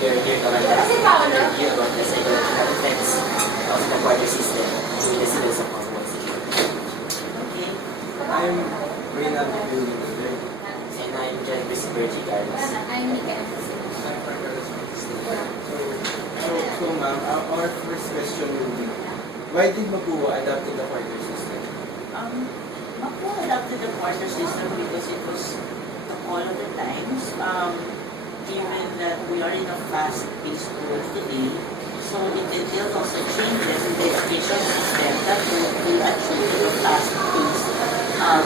we are here to learn you about the psychological effects of the quarter system with the students of Oswald City. Okay. I'm Reynald Building. And I'm John Christopher G. Carlos. I'm Nika. So ma'am, our first question will be, why did Mapua adopt the quarter system? Mapua adopted the quarter system because it was all of the times, given that we are in a fast-paced world today, so it entails also changes in the education system that will be achieved in the fast-paced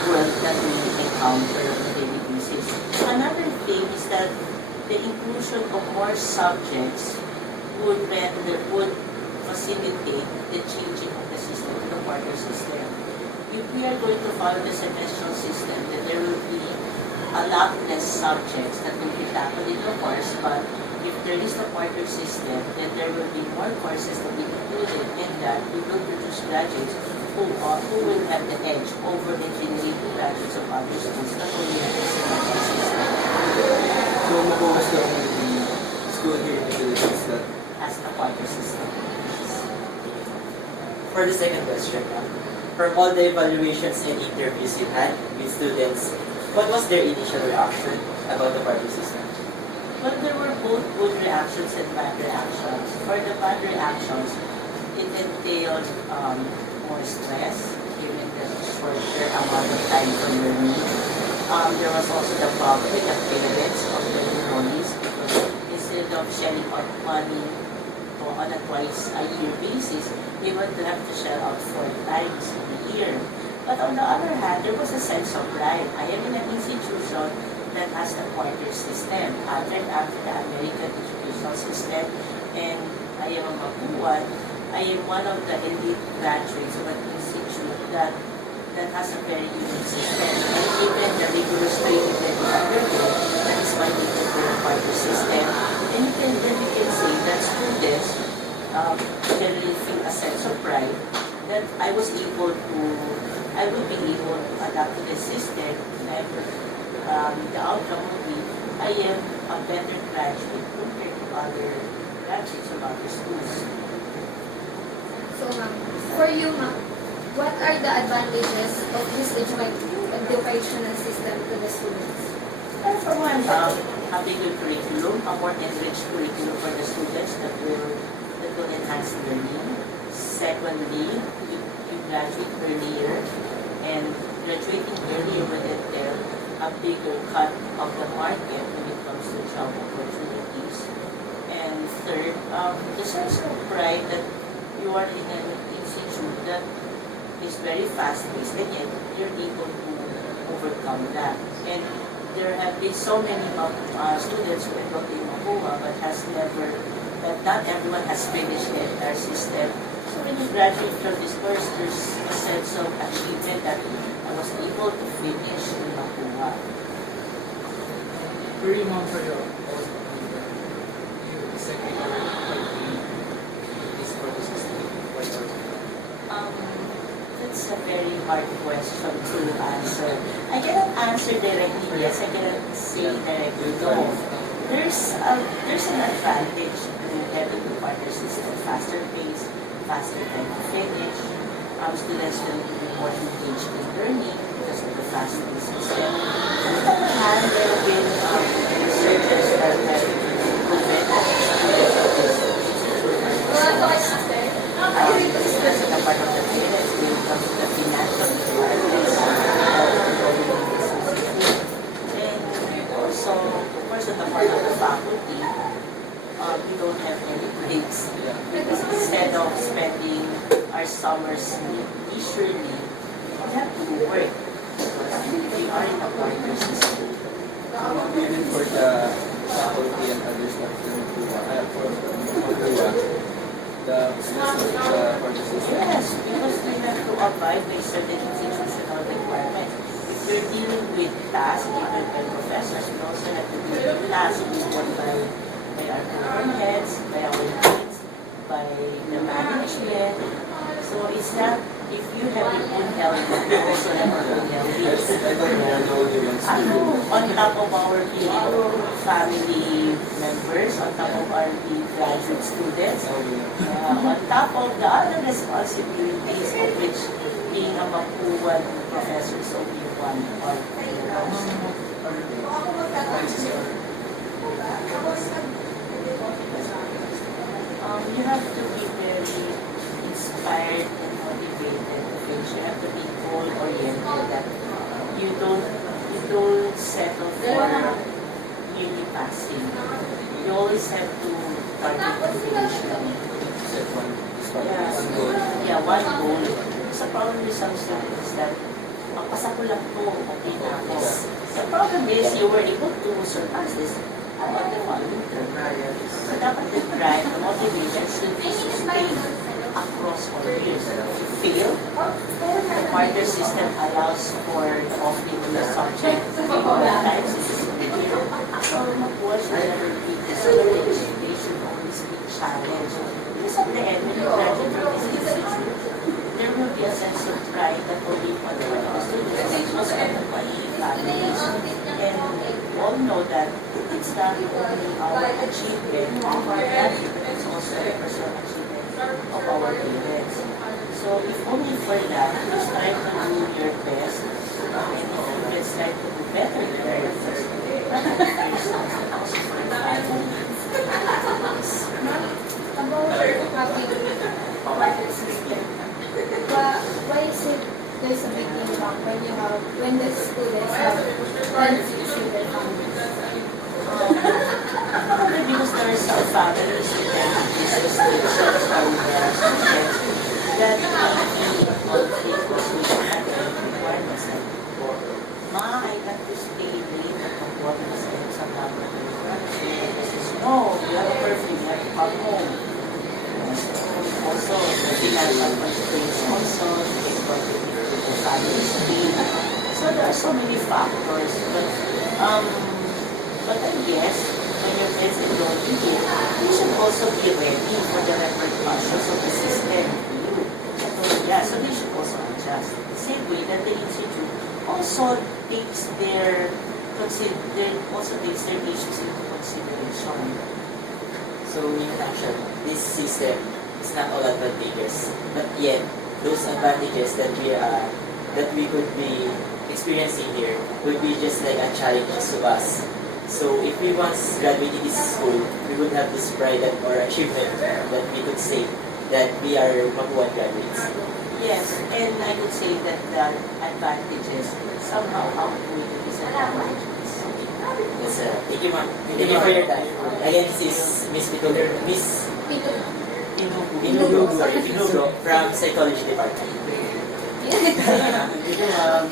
world that we encounter on a daily basis. Another thing is that the inclusion of more subjects would facilitate the changing of the system to the quarter system. If we are going to follow the semestral system, then there will be a lot less subjects that will be tackled in the course, but if there is the quarter system, then there will be more courses that will be included, and that we will produce graduates who will have the edge over the generating graduates of other schools, not only in the semestral system. So Mapua was the only school here in the Philippines that As the quarter system. For the second question, from all the evaluations and interviews you had with students, what was their initial reaction about the quarter system? Well, there were both good reactions and bad reactions. For the bad reactions, it entailed more stress, given the shorter amount of time for learning. There was also the problem with the parents of the enrollees, because instead of shelling out money on a twice-a-year basis, they would have to shell out 4 times a year. But on the other hand, there was a sense of pride. I am in an institution that has the quarter system, patterned after the American educational system, and I am a Mapuan. I am one of the elite graduates of an institute that has a very unique system. And even the rigorous training that we undergo, that is why we go for the quarter system. And you can say that students generally feel a sense of pride that I will be able to adapt to the system, and the outcome will be I am a better graduate compared to other graduates of other schools. So, ma'am, for you, ma'am, what are the advantages of this educational system to the students? And for one, having a curriculum, a more enriched curriculum for the students that will enhance learning. Secondly, you graduate earlier, and graduating earlier will entail a bigger cut of the market when it comes to job opportunities. And third, the sense of pride that you are in an institute that is very fast-paced, and yet you're able to overcome that. And there have been so many students who enrolled in Mapua, but not everyone has finished the entire system. So when you graduate from this course, there's a sense of achievement that I was able to finish in Mapua. Very much for your secretary this quarter system. That's a very hard question to answer. I cannot answer directly yes, I cannot say directly no. There's an advantage to having the quarter system, faster pace, faster time to finish. Students will be more engaged in learning because of the fast paced system. On the other hand, there have been researchers that have proven that students of this because of the part of the parents when it comes to the financial requirements and also, of course, on the part of the faculty, we don't have any breaks because instead of spending our summers leisurely, we have to work because we are in a quarter system. even for the faculty and other staff in Mapua, the quarter system. Yes, because we have to abide by certain institutional requirements. If we're dealing with tasks given by professors, we also have to deal with tasks given by our program heads, by our deans, by the management. So it's not, if you have your own health, you also have your own Yes, I health. don't know the ones On top of our family members members, on top of our graduate students, on top of the other responsibilities of which being a Mapuan professor is only one part of the you have to be very inspired and motivated. You have to be goal-oriented. That you don't settle for merely passing. You always have to target the finish line. Set one goal. Yeah, one goal. Sa problem with some students that pasa ko lang to, okay na ako. The problem is you were able to surpass this about the following term. So dapat the drive, the motivation should be sustained across all years. If you fail, the partner system allows for the offering of the subject all times. So Mapua should never be discouraged. They should always be challenged. Because at the end, when you graduate from this institute, there will be a sense of pride that will be for the students, also for the families. And we all know that it's not only our achievement of our family, but it's also a personal achievement of our parents. So if only for that, you strive to do your best, and if you can strive to do better than your best, not only for yourself, but also for your family. About having system, why is it there's a big impact when the students have one single family? Probably because there are some families with these restrictions from their students that may be in conflict with academic requirements like before. Ma, I have to stay late at the water sa laboratory. No, you have a curfew, you have to come home. Also, financial constraints also, they contribute to the family speed. So there are so many factors, but I guess when your friends enroll in you, you should also be ready for the repercussions of the system to you. So they should also adjust. The same way that the institute also takes their issues into consideration. So in action, this system is not all advantageous, but yet those advantages that we could be experiencing here would be just like a challenge to us. So if we once graduated this school, we would have this pride or achievement that we could say that we are Mapuan graduates. Yes, and I would say that the advantages somehow outweigh the disadvantages. Yes, thank you, ma'am. Thank you for your time. Again, this is Miss Pitulo, Miss Pinugo from Psychology Department. Yeah. Thank you, ma'am.